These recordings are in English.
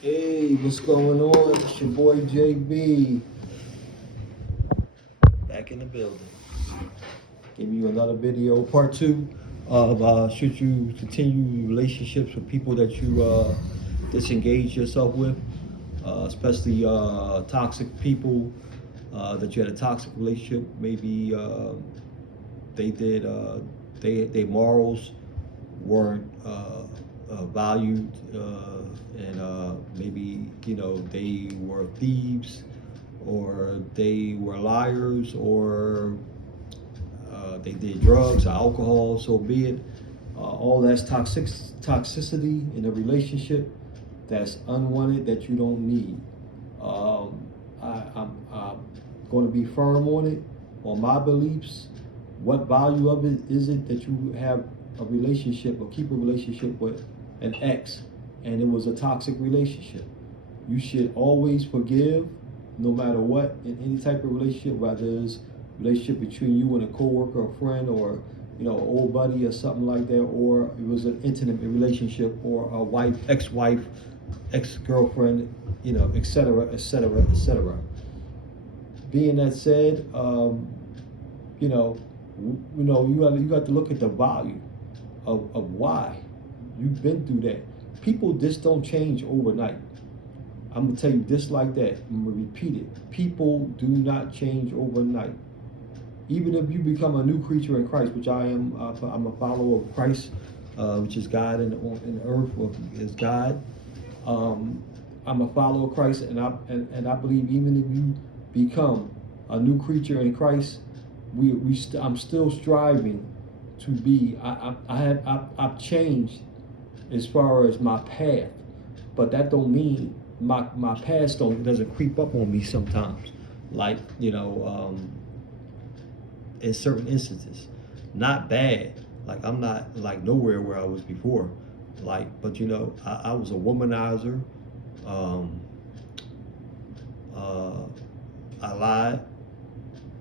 Hey, what's going on? It's your boy JB. Back in the building. Give you another video, part two of should you continue relationships with people that you disengage yourself with, especially toxic people that you had a toxic relationship. Maybe they did they morals weren't valued, and maybe they were thieves, or they were liars, or they did drugs or alcohol. So be it. All that's toxicity in a relationship that's unwanted, that you don't need. I'm going to be firm on it, on my beliefs. What value of it is it that you have a relationship or keep a relationship with an ex and it was a toxic relationship? You should always forgive, no matter what, in any type of relationship, whether it's a relationship between you and a coworker or friend, or an old buddy or something like that, or it was an intimate relationship, or a ex-wife, ex-girlfriend, etc., etc., etc. Being that said, you got to look at the value of why you've been through that. People just don't change overnight. I'm gonna tell you this like that. I'm gonna repeat it. People do not change overnight. Even if you become a new creature in Christ, which I am, I'm a follower of Christ, which is God in the earth, is God. I'm a follower of Christ, and I believe even if you become a new creature in Christ, I'm still striving to be. I've changed as far as my path, but that don't mean my past doesn't creep up on me sometimes, like in certain instances. Not bad, like I'm not like nowhere where I was before, but I was a womanizer. um, uh, I lied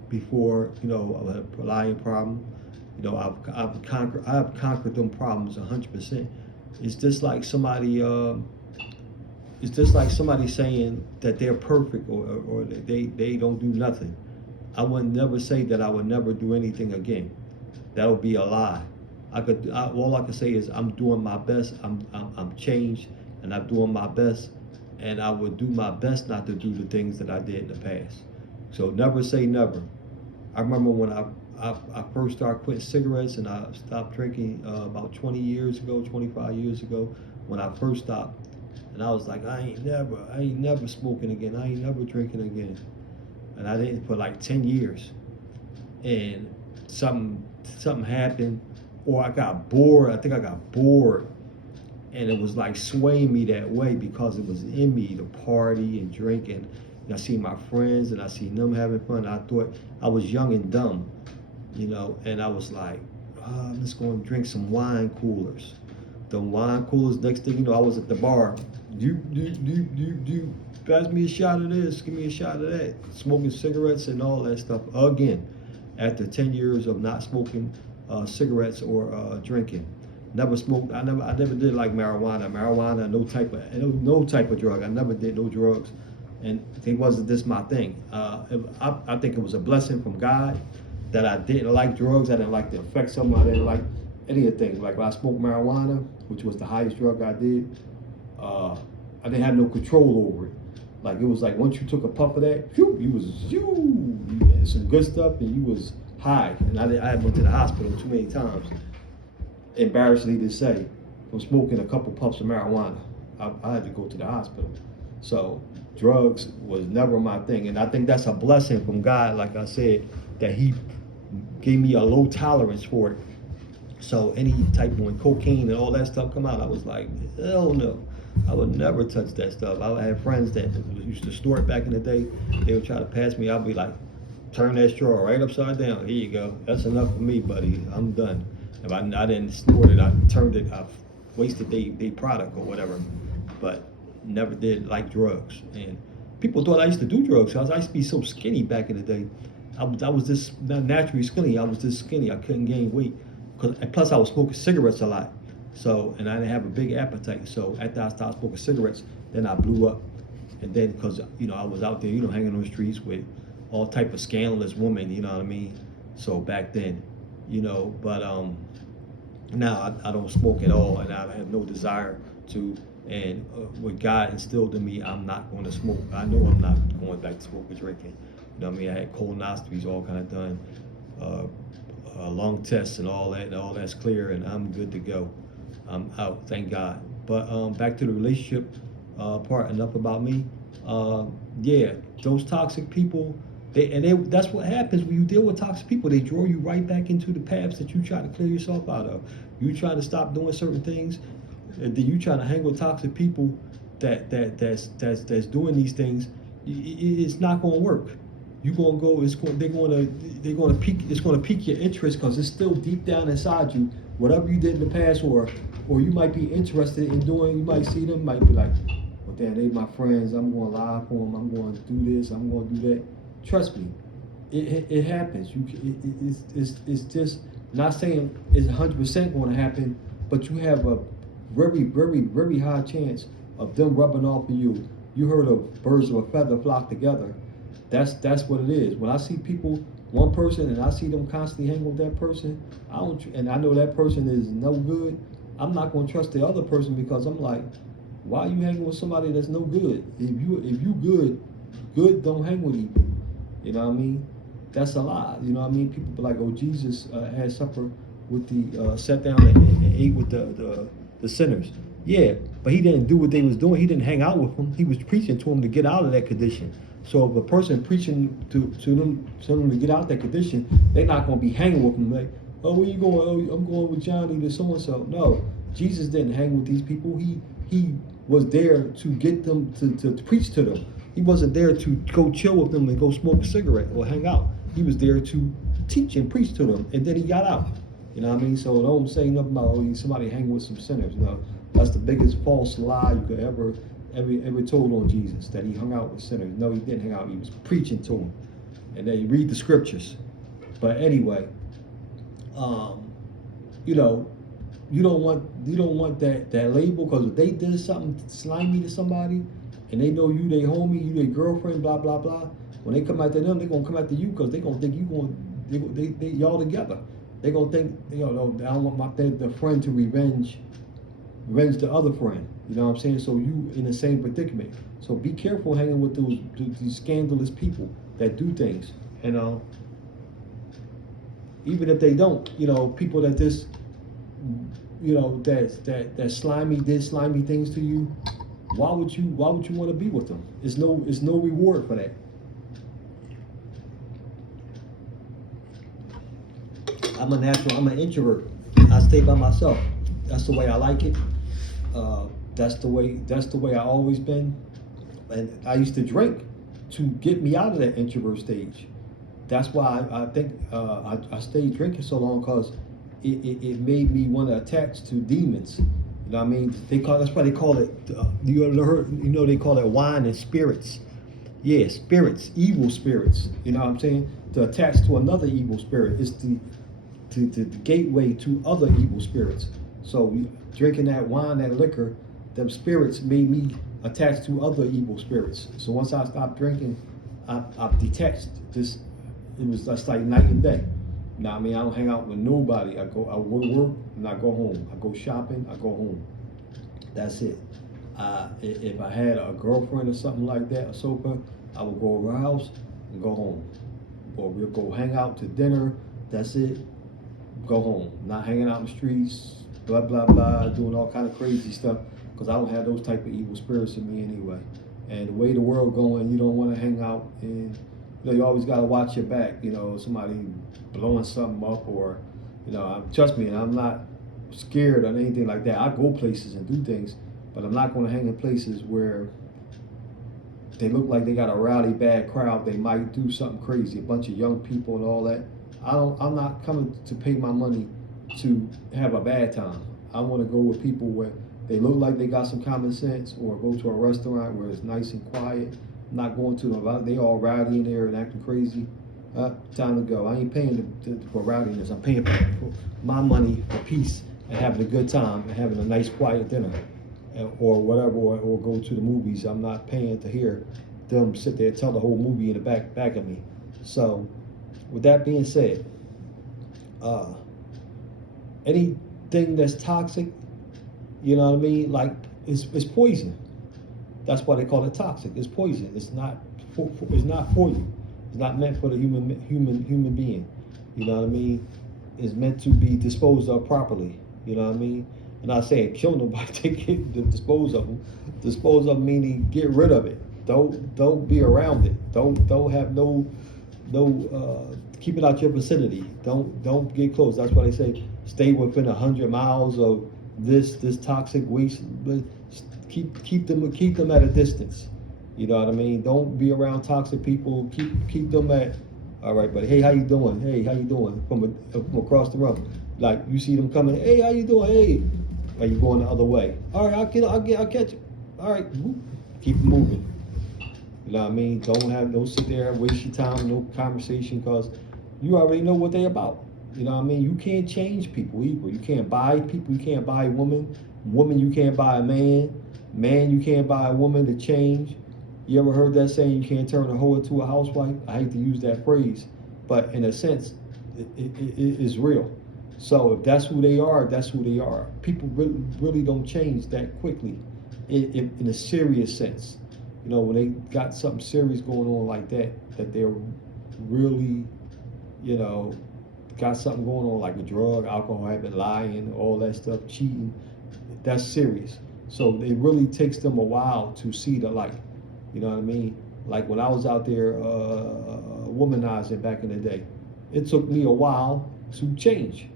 before. I had a lying problem. I've conquered them problems 100%. It's just like somebody it's just like somebody saying that they're perfect, or they don't do nothing. I would never say that I would never do anything again. That would be a lie. All I can say is I'm doing my best. I'm changed, and I'm doing my best, and I would do my best not to do the things that I did in the past. So never say never. I remember when I first started quitting cigarettes, and I stopped drinking about 20 years ago, 25 years ago, when I first stopped. And I was like, I ain't never smoking again. I ain't never drinking again. And I didn't for like 10 years. And something happened, or I got bored. I think I got bored. And it was like swaying me that way because it was in me to party and drink. And I see my friends and I see them having fun. I thought I was young and dumb, and I was like, let's go and drink some wine coolers. The wine coolers, next thing you know, I was at the bar. Do, pass me a shot of this, give me a shot of that. Smoking cigarettes and all that stuff again, after 10 years of not smoking cigarettes or drinking. Never smoked. I never did like marijuana. No type of drug. I never did no drugs, and it wasn't this my thing. I think it was a blessing from God that I didn't like drugs. I didn't like the effects of them. I didn't like any of the things. Like when I smoked marijuana, which was the highest drug I did, I didn't have no control over it. Like it was like once you took a puff of that, you had some good stuff, and you was high. And I had went to the hospital too many times, embarrassingly to say, from smoking a couple puffs of marijuana. I had to go to the hospital. So drugs was never my thing, and I think that's a blessing from God. Like I said, that He gave me a low tolerance for it. So any type of when cocaine and all that stuff come out, I was like, hell no. I would never touch that stuff. I had friends that used to snort back in the day. They would try to pass me. I'd be like, turn that straw right upside down. Here you go. That's enough for me, buddy. I'm done. If I didn't snort it, I turned it. I wasted their product or whatever. But never did like drugs. And people thought I used to do drugs. I used to be so skinny back in the day. I was this not naturally skinny. I was this skinny. I couldn't gain weight. Plus, I was smoking cigarettes a lot. So, and I didn't have a big appetite. So after I stopped smoking cigarettes, then I blew up. And then, because, I was out there, hanging on the streets with all type of scandalous women, you know what I mean? So back then, but now I don't smoke at all, and I have no desire to. And what God instilled in me, I'm not going to smoke. I know I'm not going back to smoking, drinking. You know what I mean? I had colonoscopies all kind of done, lung tests and all that, and all that's clear, and I'm good to go. I'm out, thank God. But back to the relationship part. Enough about me. Yeah, those toxic people. That's what happens when you deal with toxic people. They draw you right back into the paths that you try to clear yourself out of. You try to stop doing certain things, and then you try to hang with toxic people that's doing these things. It's not going to work. You're gonna go. They're gonna pique. It's gonna pique your interest because it's still deep down inside you. Whatever you did in the past, or you might be interested in doing. You might see them. Might be like, well, damn, they my friends. I'm going to lie for them. I'm going to do this. I'm going to do that. Trust me, it happens. It's just not saying it's 100% going to happen, but you have a very, very, very high chance of them rubbing off on you. You heard of birds of a feather flock together. That's what it is. When I see people, one person, and I see them constantly hanging with that person, and I know that person is no good, I'm not going to trust the other person because I'm like, why are you hanging with somebody that's no good? If you good don't hang with you. You know what I mean? That's a lie. You know what I mean? People be like, oh, Jesus had supper with sat down and ate with the sinners. Yeah, but he didn't do what they was doing. He didn't hang out with them. He was preaching to them to get out of that condition. So if a person preaching to them to get out of that condition, they're not going to be hanging with them like, oh, where you going? Oh, I'm going with Johnny to so-and-so. No, Jesus didn't hang with these people. He was there to get them to preach to them. He wasn't there to go chill with them and go smoke a cigarette or hang out. He was there to teach and preach to them, and then he got out. You know what I mean? So don't say nothing about somebody hanging with some sinners. No, that's the biggest false lie you could ever told on Jesus, that he hung out with sinners. No, he didn't hang out. He was preaching to them, and then you read the scriptures. But anyway, you don't want that label, because if they did something slimy to somebody, and they know you, they homie, you, their girlfriend, blah blah blah. When they come after them, they're gonna come after you because they're gonna think they y'all together. They're gonna think, I don't want the friend to revenge the other friend. You know what I'm saying? So you in the same predicament. So be careful hanging with these scandalous people that do things. And even if they don't, people that just, that did slimy things to you. Why would you want to be with them? It's no reward for that. I'm an introvert. I stay by myself. That's the way I like it. That's the way I always been. And I used to drink to get me out of that introvert stage. That's why I think I stayed drinking so long, because it made me want to attach to demons. You know what I mean? That's why they call it. You ever heard? They call it wine and spirits. Yeah, spirits, evil spirits. You know what I'm saying? To attach to another evil spirit is the gateway to other evil spirits. So drinking that wine, that liquor, them spirits made me attached to other evil spirits. So once I stopped drinking, I detached this. It was just like night and day. Now, I don't hang out with nobody. I go to work and I go home. I go shopping, I go home. That's it. If I had a girlfriend or something like that, a sofa, I would go to her house and go home. Or we'll go hang out to dinner. That's it. Go home. Not hanging out in the streets, blah, blah, blah, doing all kind of crazy stuff, because I don't have those type of evil spirits in me anyway. And the way the world going, you don't want to hang out in. You always got to watch your back. Somebody blowing something up, or, trust me, and I'm not scared or anything like that. I go places and do things, but I'm not going to hang in places where they look like they got a rowdy, bad crowd. They might do something crazy, a bunch of young people and all that. I'm not coming to pay my money to have a bad time. I want to go with people where they look like they got some common sense, or go to a restaurant where it's nice and quiet. I'm not going to them. They all rowdy in there and acting crazy. Time to go. I ain't paying for rowdiness. I'm paying for my money for peace and having a good time and having a nice quiet dinner or whatever, or go to the movies. I'm not paying to hear them sit there and tell the whole movie in the back of me. So, with that being said, uh, anything that's toxic, you know what I mean? Like it's poison. That's why they call it toxic. It's poison. It's not it's not for you. It's not meant for the human being. You know what I mean? It's meant to be disposed of properly. You know what I mean? I'm not saying kill nobody. Take it to dispose of them. Dispose of meaning get rid of it. Don't be around it. Don't have keep it out your vicinity. Don't get close. That's why they say stay within 100 miles of this toxic waste. But keep them at a distance. You know what I mean? Don't be around toxic people. Keep them at. All right, buddy. Hey, how you doing? Hey, how you doing? From across the room, like you see them coming. Hey, how you doing? Hey, are you going the other way? All right, I'll catch you. All right, keep moving. You know what I mean? Don't sit there and waste your time, no conversation, because you already know what they about. You know what I mean? You can't change people either. You can't buy people. You can't buy a woman. Woman, you can't buy a man. Man, you can't buy a woman to change. You ever heard that saying, you can't turn a hoe into a housewife? I hate to use that phrase, but in a sense, it is real. So if that's who they are, that's who they are. People really don't change that quickly in a serious sense. You know, when they got something serious going on like that they're really, you know, got something going on like a drug, alcohol habit, lying, all that stuff, cheating, that's serious. So it really takes them a while to see the light. You know what I mean? Like when I was out there womanizing back in the day, it took me a while to change.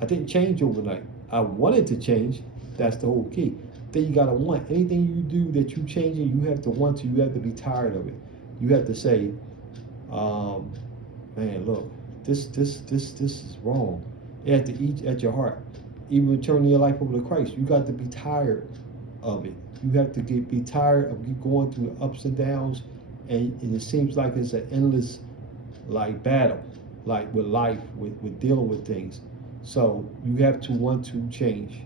I didn't change overnight. I wanted to change. That's the whole key. Then you gotta want. Anything you do that you changing, you have to want to. You have to be tired of it. You have to say, man, look, this is wrong. You have to eat at your heart. Even turning your life over to Christ, you got to be tired of it. You have to be tired of going through the ups and downs, and it seems like it's an endless like battle, like with life, with dealing with things. So you have to want to change.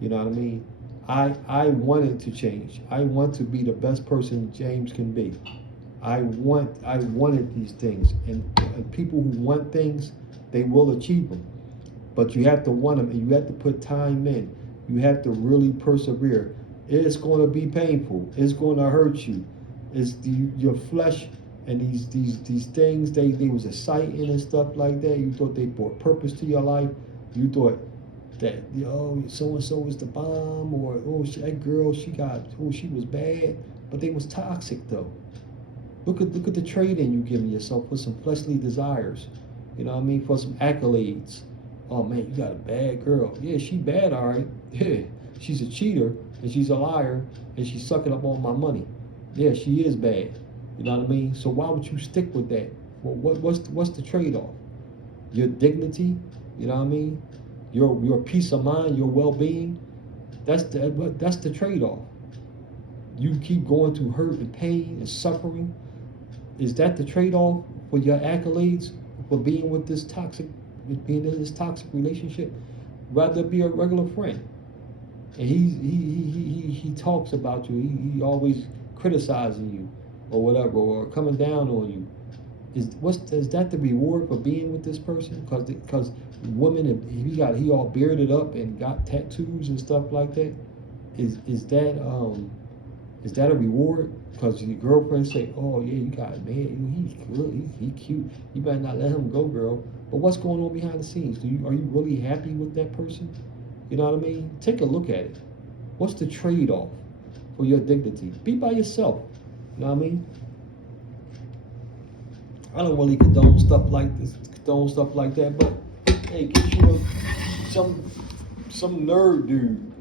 You know what I mean? I wanted to change. I want to be the best person James can be. I wanted these things, and people who want things, they will achieve them. But you have to want them, and you have to put time in. You have to really persevere. It's going to be painful. It's going to hurt you. Your flesh and these things. They was exciting and stuff like that. You thought they brought purpose to your life. You thought that so and so is the bomb, or that girl she was bad, but they was toxic though. Look at the trade-in you giving yourself for some fleshly desires. You know what I mean? For some accolades. Oh man, you got a bad girl. Yeah, she bad, all right. Yeah, she's a cheater and she's a liar and she's sucking up all my money. Yeah, she is bad. You know what I mean? So why would you stick with that? Well, what's the trade-off? Your dignity. You know what I mean? Your peace of mind, your well-being. That's the trade-off. You keep going through hurt and pain and suffering. Is that the trade-off for your accolades for being in this toxic relationship? Rather be a regular friend. And he talks about you. He always criticizing you or whatever, or coming down on you. Is that the reward for being with this person? Because women, he all bearded up and got tattoos and stuff like that. Is that a reward? Because your girlfriend say, oh yeah, you got a man, he's good, he cute, you better not let him go, girl. But what's going on behind the scenes? Are you really happy with that person? You know what I mean? Take a look at it. What's the trade-off for your dignity? Be by yourself. You know what I mean? I don't really condone stuff like that, but hey, get you some nerd dude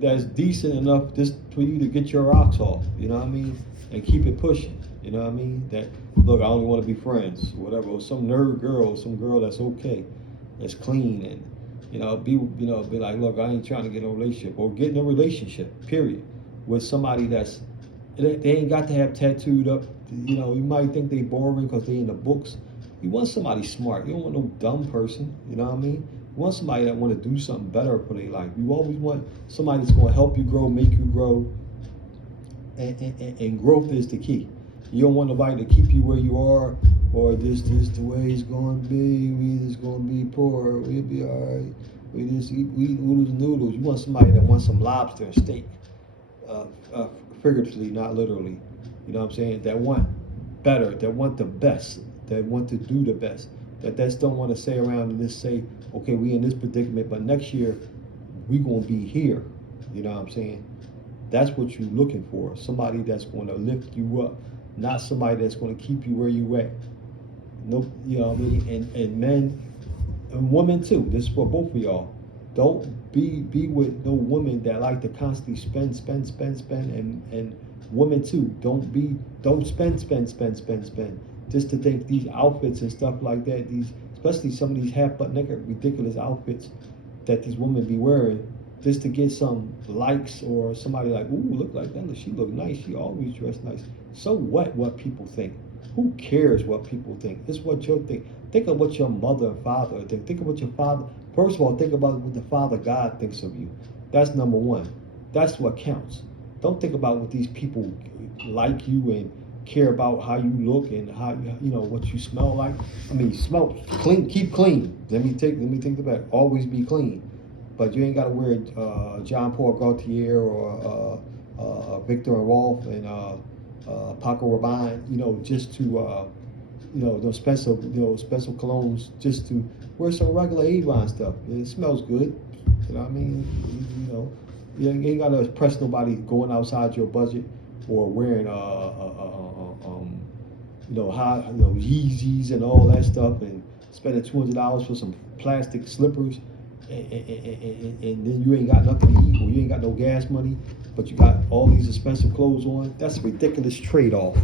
that's decent enough just for you to get your rocks off, you know what I mean? And keep it pushing, you know what I mean? That, look, I only want to be friends, whatever. Or some nerd girl, some girl that's okay, that's clean, and be like, look, I ain't trying to get in a relationship, or get in a relationship, period, with somebody they ain't got to have tattooed up. You might think they boring because they in the books. You want somebody smart. You don't want no dumb person. You know what I mean? You want somebody that want to do something better for their life. You always want somebody that's going to help you grow, make you grow, and growth is the key. You don't want nobody to keep you where you are, or this the way it's going to be. We just going to be poor. We'll be all right. We just eat noodles and noodles. You want somebody that wants some lobster and steak, figuratively, not literally. You know what I'm saying? That want better, that want the best, that want to do the best. That just don't want to stay around and just say, okay, we in this predicament, but next year we gonna be here. You know what I'm saying? That's what you're looking for. Somebody that's going to lift you up, not somebody that's going to keep you where you at. No, you know what I mean? And men and women too. This is for both of y'all. Don't be with no woman that like to constantly spend, and women too. Don't spend. Just to take these outfits and stuff like that, especially some of these half-butt naked ridiculous outfits that these women be wearing, just to get some likes, or somebody like, ooh, look like that, she look nice, she always dressed nice. So what people think? Who cares what people think? It's what you think. Think of what your mother and father think. Think of what your father, first of all, think about what the Father God thinks of you. That's number one. That's what counts. Don't think about what these people like you and care about how you look and how you know what you smell like. I mean, smell clean, keep clean. Let me take the back. Always be clean. But you ain't got to wear John Paul Gaultier or Victor and Rolf and Paco Rabanne, you know, just to those special colognes, just to wear some regular Avon stuff. It smells good. You know what I mean? You know, you ain't got to impress nobody going outside your budget or wearing Yeezys and all that stuff and spending $200 for some plastic slippers. And then you ain't got nothing to eat, or you ain't got no gas money, but you got all these expensive clothes on. That's a ridiculous trade-off.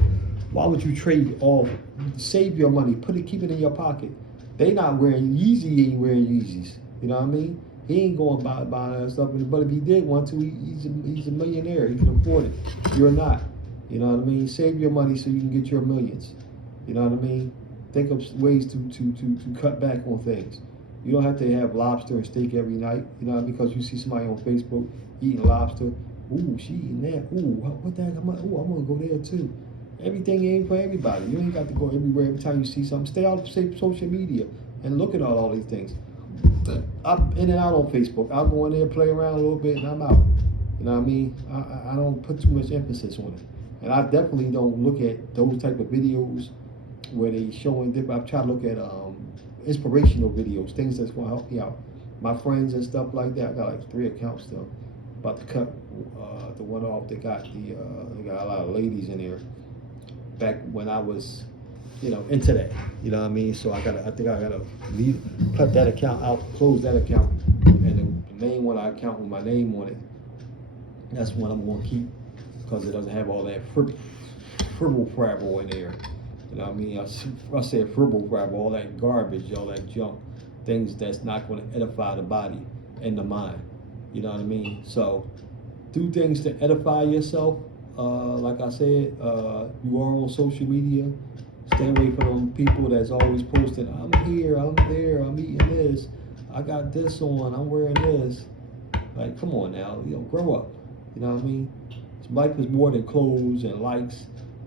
Why would you trade off? Save your money, keep it in your pocket. They not wearing Yeezy, ain't wearing Yeezys. You know what I mean? He ain't going buy that stuff, but if he did want to, he's a millionaire. He can afford it. You're not. You know what I mean? Save your money so you can get your millions. You know what I mean? Think of ways to cut back on things. You don't have to have lobster and steak every night, you know, because you see somebody on Facebook eating lobster. Ooh, she eating that. Ooh, what the heck? I'm gonna go there too. Everything ain't for everybody. You ain't got to go everywhere every time you see something. Stay out of social media and look at all these things. I'm in and out on Facebook. I'll go in there, play around a little bit, and I'm out. You know what I mean? I don't put too much emphasis on it. And I definitely don't look at those type of videos where they showing different. I try to look at inspirational videos, things that's going to help me out. My friends and stuff like that. I got like 3 accounts still. About to cut the one off. They got a lot of ladies in there. Back when I was, into that. You know what I mean? So I think I gotta cut that account out, close that account, and the main one I account with my name on it. That's one I'm gonna keep because it doesn't have all that fribble in there. You know what I mean? I said fribble, all that garbage, all that junk, things that's not going to edify the body and the mind. You know what I mean? So do things to edify yourself. Like I said, you are on social media. Stay away from them people that's always posting, I'm here, I'm there, I'm eating this, I got this on, I'm wearing this. Like, come on now, grow up. You know what I mean? Life is more than clothes and likes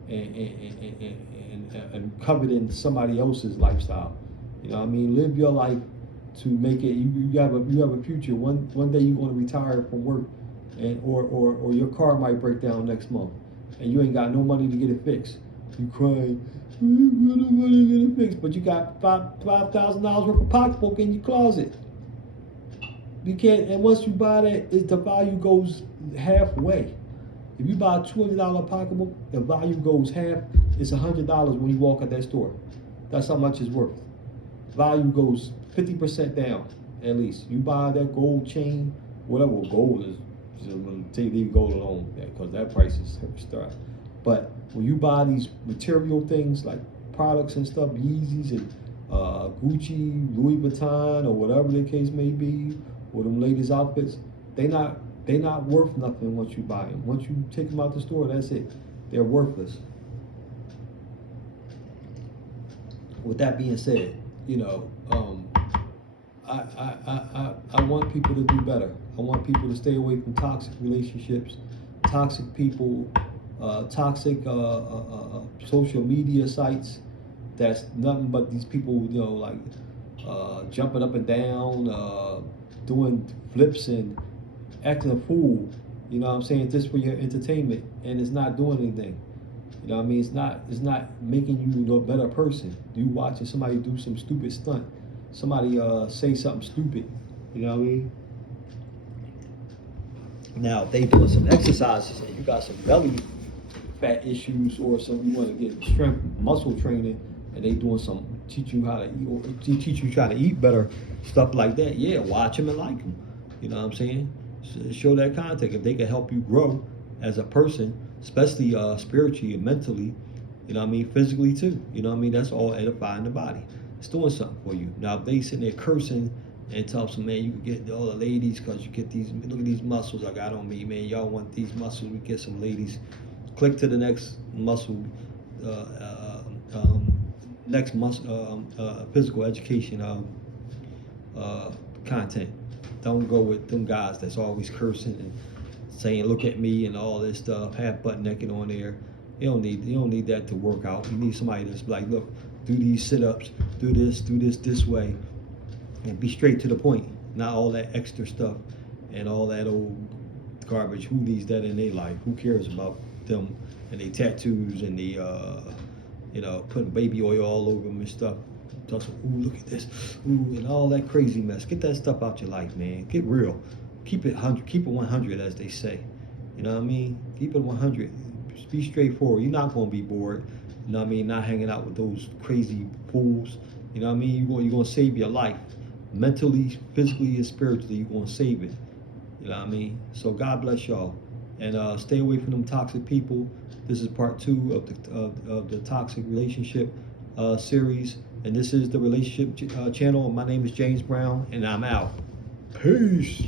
and coveting somebody else's lifestyle. You know what I mean? Live your life to make it. You have a future. One day you're going to retire from work, and or your car might break down next month, and you ain't got no money to get it fixed. You crying, I ain't got no money to get it fixed, but you got $5,000 worth of pocketbook in your closet. You can't. And once you buy that, the value goes halfway. If you buy a $200 pocketbook, the value goes half. It's $100 when you walk at that store. That's how much it's worth. Value goes 50% down, at least. You buy that gold chain, whatever gold is, leave gold alone, because that price is start. But when you buy these material things like products and stuff, Yeezys and Gucci, Louis Vuitton, or whatever the case may be, or them latest outfits, they not worth nothing once you buy them. Once you take them out the store, that's it. They're worthless. With that being said, I want people to do better. I want people to stay away from toxic relationships, toxic people, toxic social media sites. That's nothing but these people, you know, like jumping up and down, doing flips and acting a fool. You know what I'm saying? Just for your entertainment, and it's not doing anything. You know what I mean? It's not making you a better person. You watching somebody do some stupid stunt, somebody say something stupid. You know what I mean? Now, if they doing some exercises and you got some belly fat issues or some you want to get strength muscle training and they doing some teach you how to eat or teach you how to eat better, stuff like that, yeah, watch them and like them. You know what I'm saying? Show that contact. If they can help you grow as a person, especially spiritually and mentally, you know what I mean, physically too. You know what I mean? That's all edifying the body. It's doing something for you. Now if they sitting there cursing and tell some man you can get all the ladies because you get these, look at these muscles I got on me, man. Y'all want these muscles, we get some ladies. Click to the next muscle, next muscle, physical education content. Don't go with them guys that's always cursing and saying "look at me" and all this stuff, half butt naked on there. You don't need that to work out. You need somebody that's like, look, do these sit-ups, do this way, and be straight to the point. Not all that extra stuff and all that old garbage. Who needs that in their life? Who cares about them and their tattoos and the putting baby oil all over them and stuff? Just, ooh, look at this, ooh, and all that crazy mess. Get that stuff out your life, man. Get real. Keep it 100, as they say. You know what I mean? Keep it 100. Be straightforward. You're not gonna be bored. You know what I mean? Not hanging out with those crazy fools. You know what I mean? You're gonna save your life, mentally, physically, and spiritually. You're gonna save it. You know what I mean? So God bless y'all, and stay away from them toxic people. This is part 2 of the toxic relationship series, and this is the relationship channel. My name is James Brown, and I'm out. Peace.